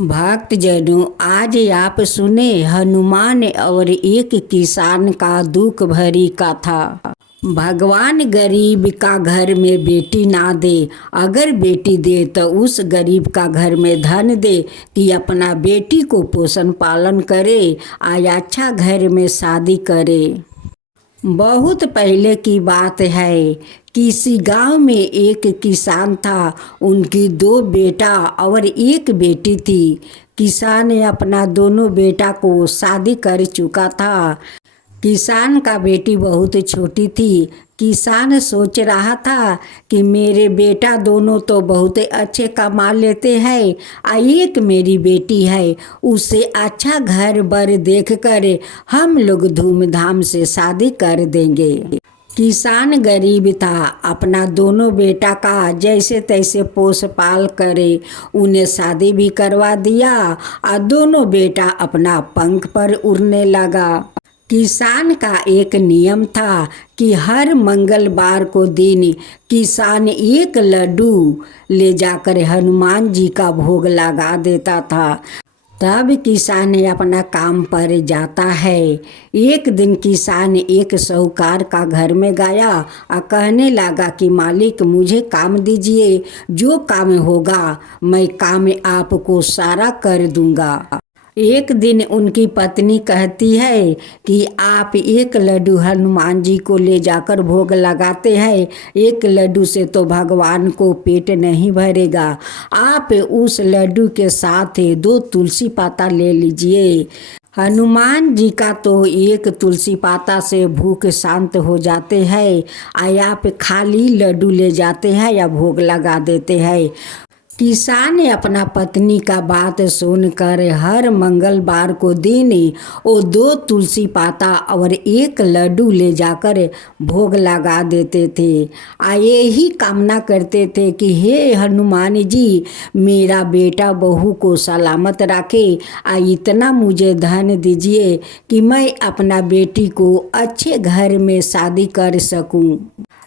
भक्तजनों, आज आप सुने हनुमान और एक किसान का दुख भरी कथा। भगवान गरीब का घर में बेटी ना दे, अगर बेटी दे तो उस गरीब का घर में धन दे कि अपना बेटी को पोषण पालन करे, आज अच्छा घर में शादी करे। बहुत पहले की बात है, किसी गांव में एक किसान था। उनकी 2 बेटा और 1 बेटी थी। किसान ने अपना दोनों बेटा को शादी कर चुका था। किसान का बेटी बहुत छोटी थी। किसान सोच रहा था कि मेरे बेटा दोनों तो बहुत अच्छे कमा लेते हैं, एक मेरी बेटी है, उसे अच्छा घर बर देख कर हम लोग धूमधाम से शादी कर देंगे। किसान गरीब था, अपना दोनों बेटा का जैसे तैसे पोस पाल करे उन्हें शादी भी करवा दिया और दोनों बेटा अपना पंख पर उड़ने लगा। किसान का एक नियम था कि हर मंगलवार को दिन किसान 1 लड्डू ले जाकर हनुमान जी का भोग लगा देता था। तब किसान अपना काम पर जाता है। एक दिन किसान एक साहूकार का घर में गया और कहने लगा कि मालिक, मुझे काम दीजिए, जो काम होगा मैं काम आपको सारा कर दूंगा। एक दिन उनकी पत्नी कहती है कि आप 1 लड्डू हनुमान जी को ले जाकर भोग लगाते हैं, 1 लड्डू से तो भगवान को पेट नहीं भरेगा, आप उस लड्डू के साथ 2 तुलसी पाता ले लीजिए। हनुमान जी का तो 1 तुलसी पाता से भूख शांत हो जाते हैं, आप खाली लड्डू ले जाते हैं या भोग लगा देते हैं। किसान ने अपना पत्नी का बात सुनकर हर मंगलवार को दिन वो 2 तुलसी पाता और 1 लड्डू ले जाकर भोग लगा देते थे। यही कामना करते थे कि हे हनुमान जी, मेरा बेटा बहू को सलामत रखे, इतना मुझे धन दीजिए कि मैं अपना बेटी को अच्छे घर में शादी कर सकूं।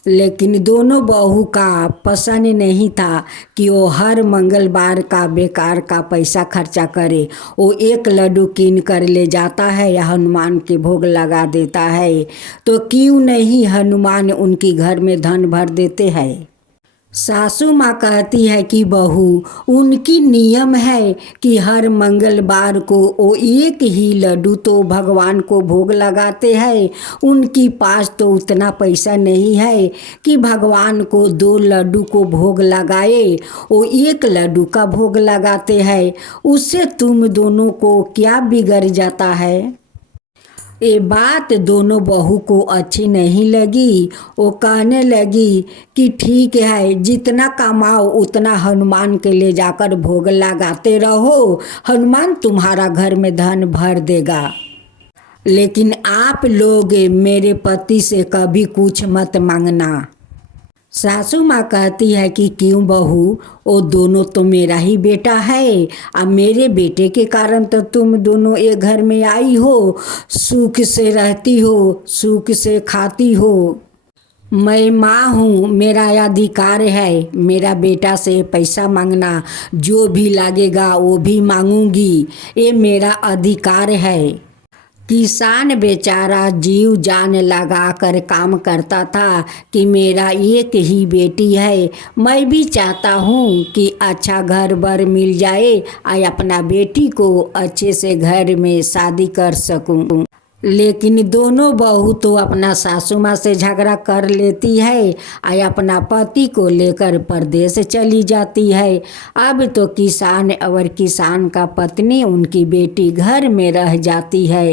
लेकिन दोनों बहू का पसंद नहीं था कि वो हर मंगलवार का बेकार का पैसा खर्चा करे। वो 1 लड्डू कीन कर ले जाता है या हनुमान के भोग लगा देता है, तो क्यों नहीं हनुमान उनकी घर में धन भर देते हैं। सासू माँ कहती है कि बहू, उनकी नियम है कि हर मंगलवार को वो 1 ही लड्डू तो भगवान को भोग लगाते हैं, उनकी पास तो उतना पैसा नहीं है कि भगवान को 2 लड्डू को भोग लगाए, वो 1 लड्डू का भोग लगाते हैं। उससे तुम दोनों को क्या बिगड़ जाता है। ये बात दोनों बहू को अच्छी नहीं लगी। वो कहने लगी कि ठीक है, जितना कमाओ उतना हनुमान के ले जाकर भोग लगाते रहो, हनुमान तुम्हारा घर में धन भर देगा। लेकिन आप लोग मेरे पति से कभी कुछ मत मांगना। सासू माँ कहती है कि क्यों बहू, वो दोनों तो मेरा ही बेटा है, अब मेरे बेटे के कारण तो तुम दोनों एक घर में आई हो, सुख से रहती हो, सुख से खाती हो। मैं माँ हूँ, मेरा अधिकार है मेरा बेटा से पैसा मांगना, जो भी लगेगा वो भी मांगूंगी, ये मेरा अधिकार है। किसान बेचारा जीव जान लगा कर काम करता था कि मेरा 1 ही बेटी है, मैं भी चाहता हूँ कि अच्छा घर बर मिल जाए और अपना बेटी को अच्छे से घर में शादी कर सकूँ। लेकिन दोनों बहू तो अपना सासू माँ से झगड़ा कर लेती है और अपना पति को लेकर परदेश चली जाती है। अब तो किसान और किसान का पत्नी उनकी बेटी घर में रह जाती है।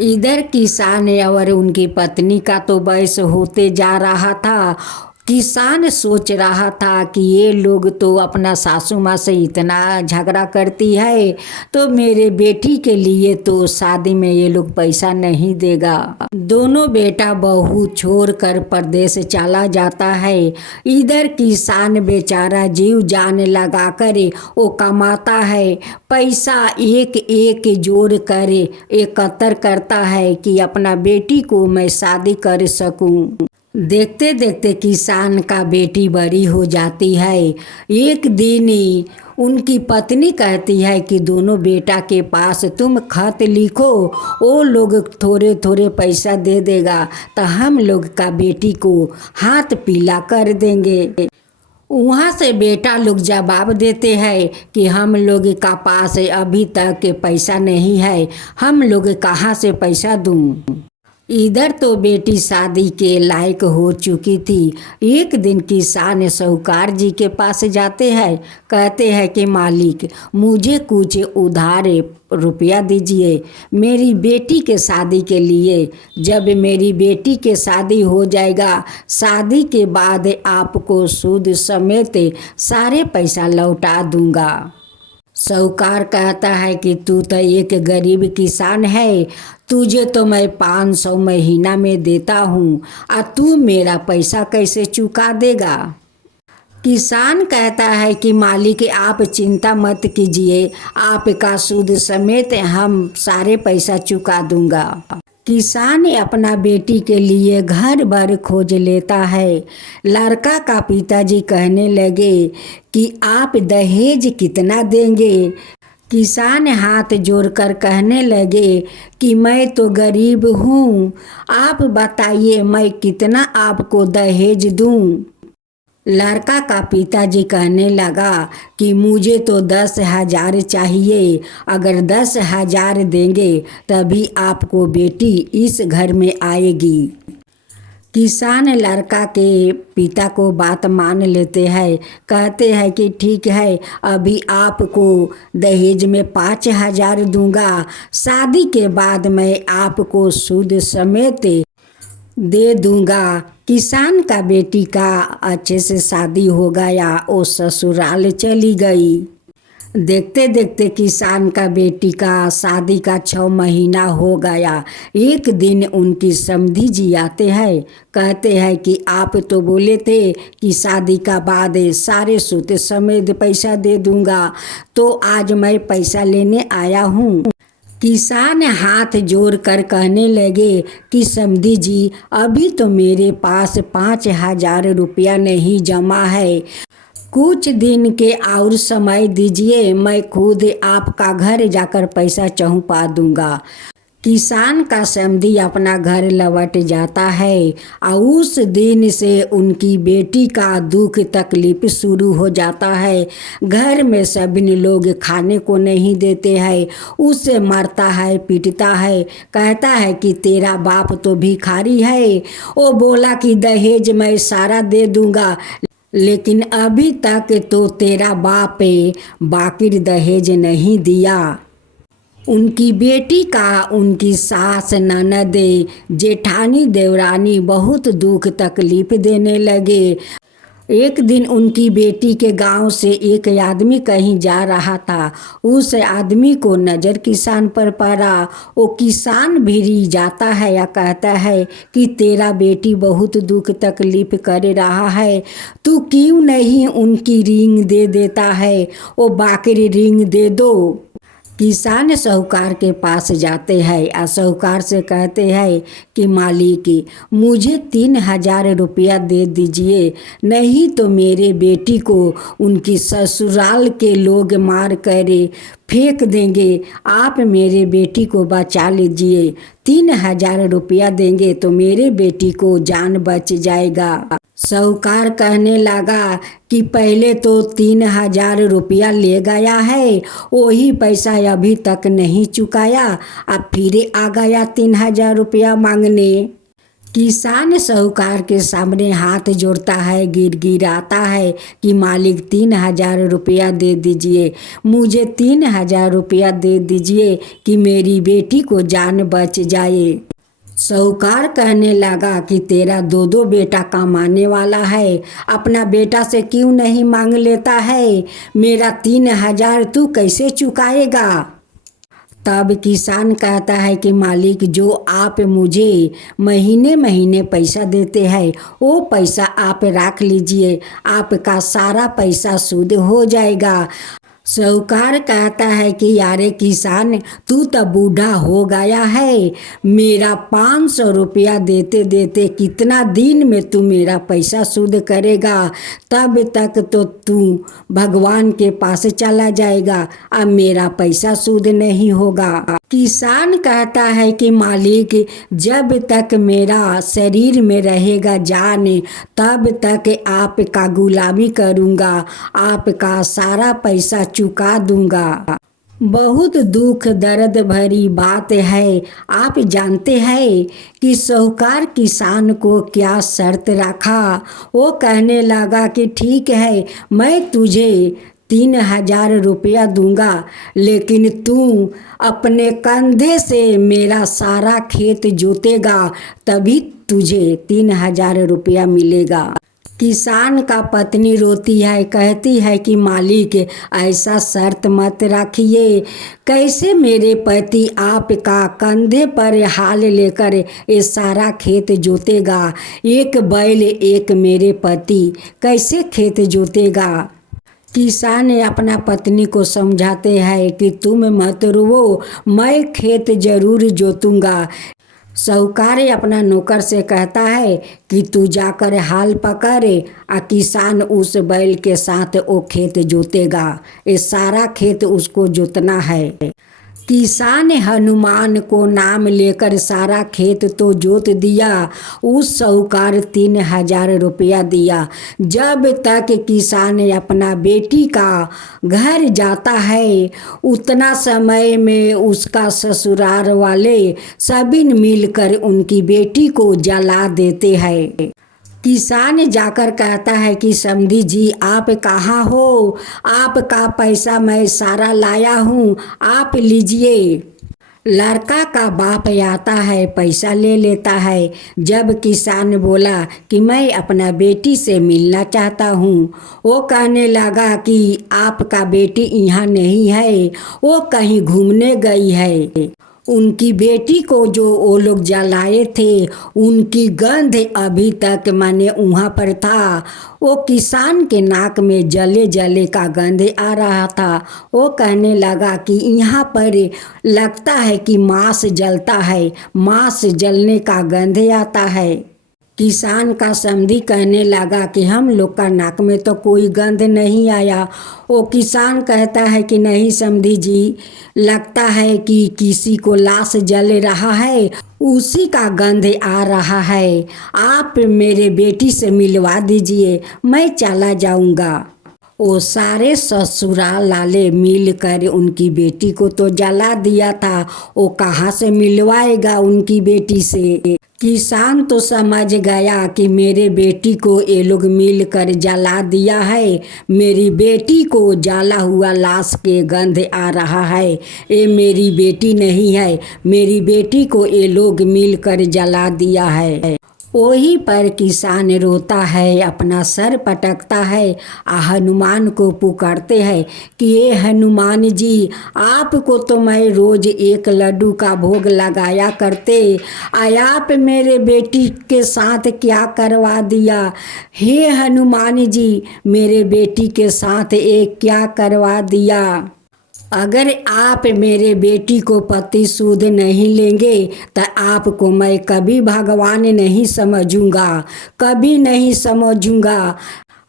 इधर किसान और उनकी पत्नी का तो वयस होते जा रहा था। किसान सोच रहा था कि ये लोग तो अपना सासू माँ से इतना झगड़ा करती है, तो मेरे बेटी के लिए तो शादी में ये लोग पैसा नहीं देगा। दोनों बेटा बहू छोड़कर परदेश चला जाता है। इधर किसान बेचारा जीव जान लगा कर वो कमाता है, पैसा एक एक जोड़ कर एकत्र करता है कि अपना बेटी को मैं शादी कर सकूं। देखते देखते किसान का बेटी बड़ी हो जाती है। एक दिन ही उनकी पत्नी कहती है कि दोनों बेटा के पास तुम खत लिखो, वो लोग थोड़े थोड़े पैसा दे देगा तो हम लोग का बेटी को हाथ पीला कर देंगे। वहाँ से बेटा लोग जवाब देते हैं कि हम लोग का पास अभी तक पैसा नहीं है, हम लोग कहाँ से पैसा दूँ। इधर तो बेटी शादी के लायक हो चुकी थी। एक दिन किसान साहूकार जी के पास जाते हैं, कहते हैं कि मालिक मुझे कुछ उधार रुपया दीजिए मेरी बेटी के शादी के लिए। जब मेरी बेटी के शादी हो जाएगा, शादी के बाद आपको सूद समेत सारे पैसा लौटा दूंगा। साहूकार कहता है कि तू तो एक गरीब किसान है, तुझे तो मैं 500 महीना में देता हूँ, तू मेरा पैसा कैसे चुका देगा। किसान कहता है कि मालिक आप चिंता मत कीजिए, आपका सूद समेत हम सारे पैसा चुका दूंगा। किसान अपना बेटी के लिए घर भर खोज लेता है। लड़का का पिताजी कहने लगे कि आप दहेज कितना देंगे। किसान हाथ जोड़कर कहने लगे कि मैं तो गरीब हूँ, आप बताइए मैं कितना आपको दहेज दूँ। लड़का का पिताजी कहने लगा कि मुझे तो 10,000 चाहिए, अगर 10,000 देंगे तभी आपको बेटी इस घर में आएगी। किसान लड़का के पिता को बात मान लेते हैं, कहते हैं कि ठीक है, अभी आपको दहेज में 5,000 दूंगा, शादी के बाद मैं आपको सूद समेत दे दूंगा। किसान का बेटी का अच्छे से शादी हो गया, वो ससुराल चली गई। देखते देखते किसान का बेटी का शादी का 6 महीना हो गया। एक दिन उनकी समधी जी आते हैं, कहते हैं कि आप तो बोले थे कि शादी का बाद सारे सूद समेत पैसा दे दूंगा, तो आज मैं पैसा लेने आया हूँ। किसान हाथ जोड़कर कहने लगे कि समधी जी अभी तो मेरे पास 5,000 रुपया नहीं जमा है, कुछ दिन के और समय दीजिए, मैं खुद आपका घर जाकर पैसा चौंपा दूंगा। किसान का समधी अपना घर लौट जाता है और उस दिन से उनकी बेटी का दुख तकलीफ शुरू हो जाता है। घर में सभी लोग खाने को नहीं देते हैं, उससे मारता है पीटता है, कहता है कि तेरा बाप तो भिखारी है, वो बोला कि दहेज मैं सारा दे दूंगा, लेकिन अभी तक तो तेरा बाप बाकी दहेज नहीं दिया। उनकी बेटी का उनकी सास ननद जेठानी देवरानी बहुत दुख तकलीफ देने लगे। एक दिन उनकी बेटी के गांव से एक आदमी कहीं जा रहा था, उस आदमी को नज़र किसान पर पड़ा। वो किसान भिड़ी जाता है या कहता है कि तेरा बेटी बहुत दुख तकलीफ कर रहा है, तू क्यों नहीं उनकी रिंग दे देता है, वो बाकी रिंग दे दो। किसान साहूकार के पास जाते हैं और साहूकार से कहते हैं कि मालिक मुझे 3,000 रुपया दे दीजिए, नहीं तो मेरे बेटी को उनकी ससुराल के लोग मार कर फेंक देंगे, आप मेरे बेटी को बचा लीजिए। 3,000 रुपया देंगे तो मेरे बेटी को जान बच जाएगा। साहूकार कहने लगा कि पहले तो 3,000 रुपया ले गया है, वही पैसा अभी तक नहीं चुकाया, अब फिर आ गया 3,000 रुपया मांगने। किसान साहूकार के सामने हाथ जोड़ता है, गिड़गिड़ाता है कि मालिक 3,000 रुपया दे दीजिए, मुझे 3,000 रुपया दे दीजिए कि मेरी बेटी को जान बच जाए। साहूकार कहने लगा कि तेरा 2 बेटा कमाने वाला है, अपना बेटा से क्यों नहीं मांग लेता है, मेरा 3,000 तू कैसे चुकाएगा। तब किसान कहता है कि मालिक जो आप मुझे महीने महीने पैसा देते हैं वो पैसा आप रख लीजिए, आपका सारा पैसा सूद हो जाएगा। साहूकार कहता है कि यारे किसान, तू तो बूढ़ा हो गया है, मेरा 500 रुपया देते देते कितना दिन में तू मेरा पैसा सूद करेगा? तब तक तो तू भगवान के पास चला जाएगा, अब मेरा पैसा सूद नहीं होगा। किसान कहता है कि मालिक, जब तक मेरा शरीर में रहेगा जान, तब तक आपका गुलामी करूँगा, आपका सारा पैसा चुका दूंगा। बहुत दुख दर्द भरी बात है। आप जानते हैं कि साहूकार किसान को क्या शर्त रखा? वो कहने लगा कि ठीक है, मैं तुझे 3,000 रुपया दूंगा, लेकिन तू अपने कंधे से मेरा सारा खेत जोतेगा, तभी तुझे 3,000 रुपया मिलेगा। किसान का पत्नी रोती है, कहती है कि मालिक, ऐसा शर्त मत रखिए। कैसे मेरे पति आपका कंधे पर हाल लेकर ये सारा खेत जोतेगा? एक बैल एक मेरे पति कैसे खेत जोतेगा? किसान अपना पत्नी को समझाते हैं कि तुम मत रोवो, मैं खेत जरूर जोतूंगा। साहूकार अपना नौकर से कहता है कि तू जाकर हाल पकड़, आ किसान उस बैल के साथ वो खेत जोतेगा। ये सारा खेत उसको जोतना है। किसान हनुमान को नाम लेकर सारा खेत तो जोत दिया। उस साहूकार 3,000 रुपया दिया। जब तक किसान अपना बेटी का घर जाता है, उतना समय में उसका ससुराल वाले सभी मिलकर उनकी बेटी को जला देते हैं। किसान जाकर कहता है कि समधी जी, आप कहाँ हो? आपका पैसा मैं सारा लाया हूँ, आप लीजिए। लड़का का बाप आता है, पैसा ले लेता है। जब किसान बोला कि मैं अपना बेटी से मिलना चाहता हूँ, वो कहने लगा कि आपका बेटी यहाँ नहीं है, वो कहीं घूमने गई है। उनकी बेटी को जो वो लोग जलाए थे, उनकी गंध अभी तक माने वहाँ पर था। वो किसान के नाक में जले जले का गंध आ रहा था। वो कहने लगा कि यहाँ पर लगता है कि मांस जलता है, मांस जलने का गंध आता है। किसान का समधी कहने लगा कि हम लोग का नाक में तो कोई गंध नहीं आया। वो किसान कहता है कि नहीं समधी जी, लगता है कि किसी को लाश जल रहा है, उसी का गंध आ रहा है। आप मेरे बेटी से मिलवा दीजिए, मैं चला जाऊंगा। वो सारे ससुराल लाले मिलकर उनकी बेटी को तो जला दिया था। वो कहाँ से मिलवाएगा उनकी बेटी से? किसान तो समझ गया कि मेरे बेटी को ये लोग मिलकर जला दिया है, मेरी बेटी को जला हुआ लाश के गंध आ रहा है, ये मेरी बेटी नहीं है, मेरी बेटी को ये लोग मिलकर जला दिया है। वहीं पर किसान रोता है, अपना सर पटकता है, हनुमान को पुकारते हैं कि ये हनुमान जी, आपको तो मैं रोज एक लड्डू का भोग लगाया करते, आप मेरे बेटी के साथ क्या करवा दिया? हे हनुमान जी, मेरे बेटी के साथ एक क्या करवा दिया? अगर आप मेरे बेटी को पति सूद नहीं लेंगे तो आपको मैं कभी भगवान नहीं समझूंगा, कभी नहीं समझूंगा।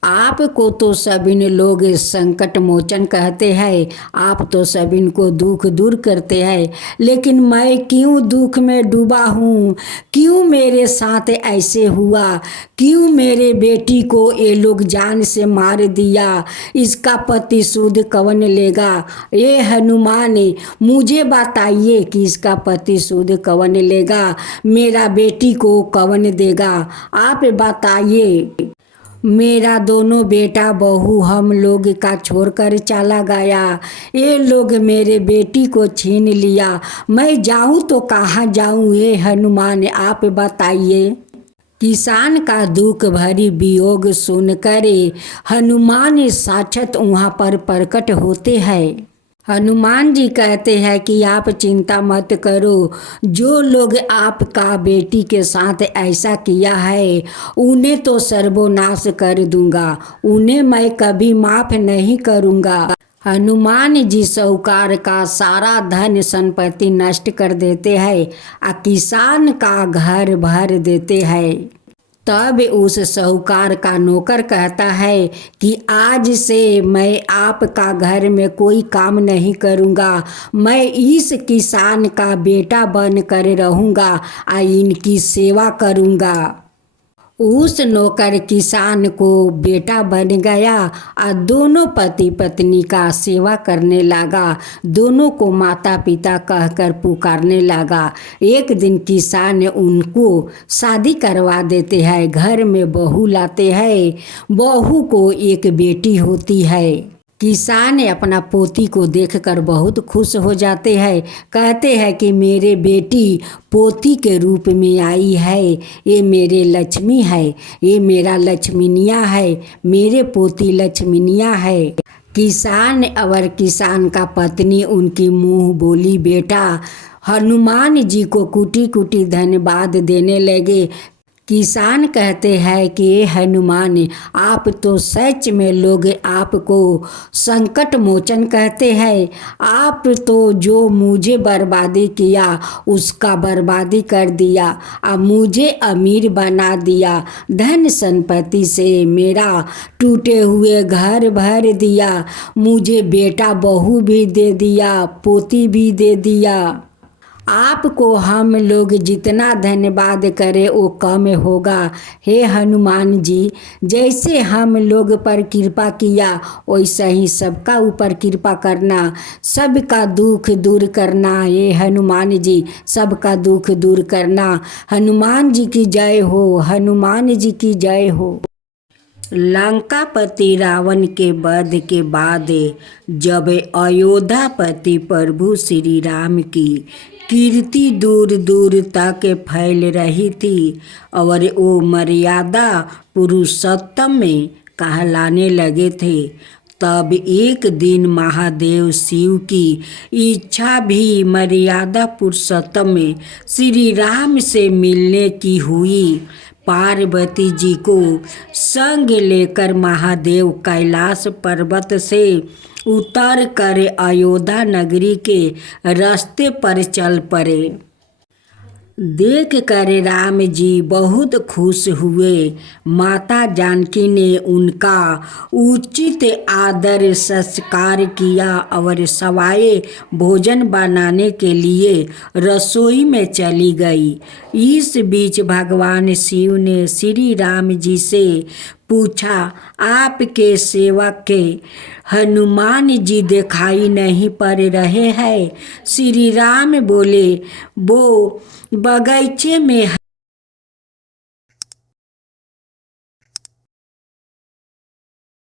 आपको तो सभी लोग संकट मोचन कहते हैं, आप तो सभी को दुख दूर करते हैं, लेकिन मैं क्यों दुख में डूबा हूँ? क्यों मेरे साथ ऐसे हुआ? क्यों मेरे बेटी को ये लोग जान से मार दिया? इसका प्रतिशोध कौन लेगा? ये हनुमान मुझे बताइए कि इसका प्रतिशोध कौन लेगा? मेरा बेटी को कौन देगा? आप बताइए। मेरा दोनों बेटा बहू हम लोग का छोड़कर चला गया, ये लोग मेरे बेटी को छीन लिया, मैं जाऊं तो कहाँ जाऊं? ये हनुमान आप बताइए। किसान का दुख भरी वियोग सुनकर हनुमान साक्षात वहाँ पर प्रकट होते हैं। हनुमान जी कहते हैं कि आप चिंता मत करो, जो लोग आपका बेटी के साथ ऐसा किया है उन्हें तो सर्वनाश कर दूंगा, उन्हें मैं कभी माफ़ नहीं करूंगा। हनुमान जी साहूकार का सारा धन संपत्ति नष्ट कर देते हैं और किसान का घर भर देते हैं। तब उस साहूकार का नौकर कहता है कि आज से मैं आपका घर में कोई काम नहीं करूँगा, मैं इस किसान का बेटा बन कर रहूँगा और इनकी सेवा करूँगा। उस नौकर किसान को बेटा बन गया और दोनों पति पत्नी का सेवा करने लगा, दोनों को माता पिता कहकर पुकारने लगा। एक दिन किसान उनको शादी करवा देते हैं, घर में बहू लाते हैं। बहू को एक बेटी होती है। किसान अपना पोती को देखकर बहुत खुश हो जाते हैं, कहते हैं कि मेरे बेटी पोती के रूप में आई है, ये मेरे लक्ष्मी है, ये मेरा लक्ष्मीनिया है, मेरे पोती लक्ष्मीनिया है। किसान और किसान का पत्नी उनकी मुंह बोली बेटा हनुमान जी को कुटी कुटी धन्यवाद देने लगे। किसान कहते हैं कि हनुमान आप तो सच में लोग आपको संकट मोचन कहते हैं, आप तो जो मुझे बर्बादी किया उसका बर्बादी कर दिया और मुझे अमीर बना दिया, धन संपत्ति से मेरा टूटे हुए घर भर दिया, मुझे बेटा बहू भी दे दिया, पोती भी दे दिया। आपको हम लोग जितना धन्यवाद करें वो कम होगा। हे हनुमान जी, जैसे हम लोग पर कृपा किया वैसा ही सबका ऊपर कृपा करना, सबका दुख दूर करना। हे हनुमान जी, सबका दुख दूर करना। हनुमान जी की जय हो, हनुमान जी की जय हो। लंकापति रावण के वध के बाद जब अयोध्यापति प्रभु श्री राम की कीर्ति दूर दूर तक फैल रही थी और वो मर्यादा पुरुषोत्तम में कहलाने लगे थे, तब एक दिन महादेव शिव की इच्छा भी मर्यादा पुरुषोत्तम में श्री राम से मिलने की हुई। पार्वती जी को संग लेकर महादेव कैलाश पर्वत से उतर कर अयोध्या नगरी के रास्ते पर चल पड़े। देख कर राम जी बहुत खुश हुए। माता जानकी ने उनका उचित आदर सत्कार किया और सवाए भोजन बनाने के लिए रसोई में चली गई। इस बीच भगवान शिव ने श्री राम जी से पूछा, आपके सेवक के हनुमान जी दिखाई नहीं पड़ रहे हैं? श्री राम बोले, वो बगीचे में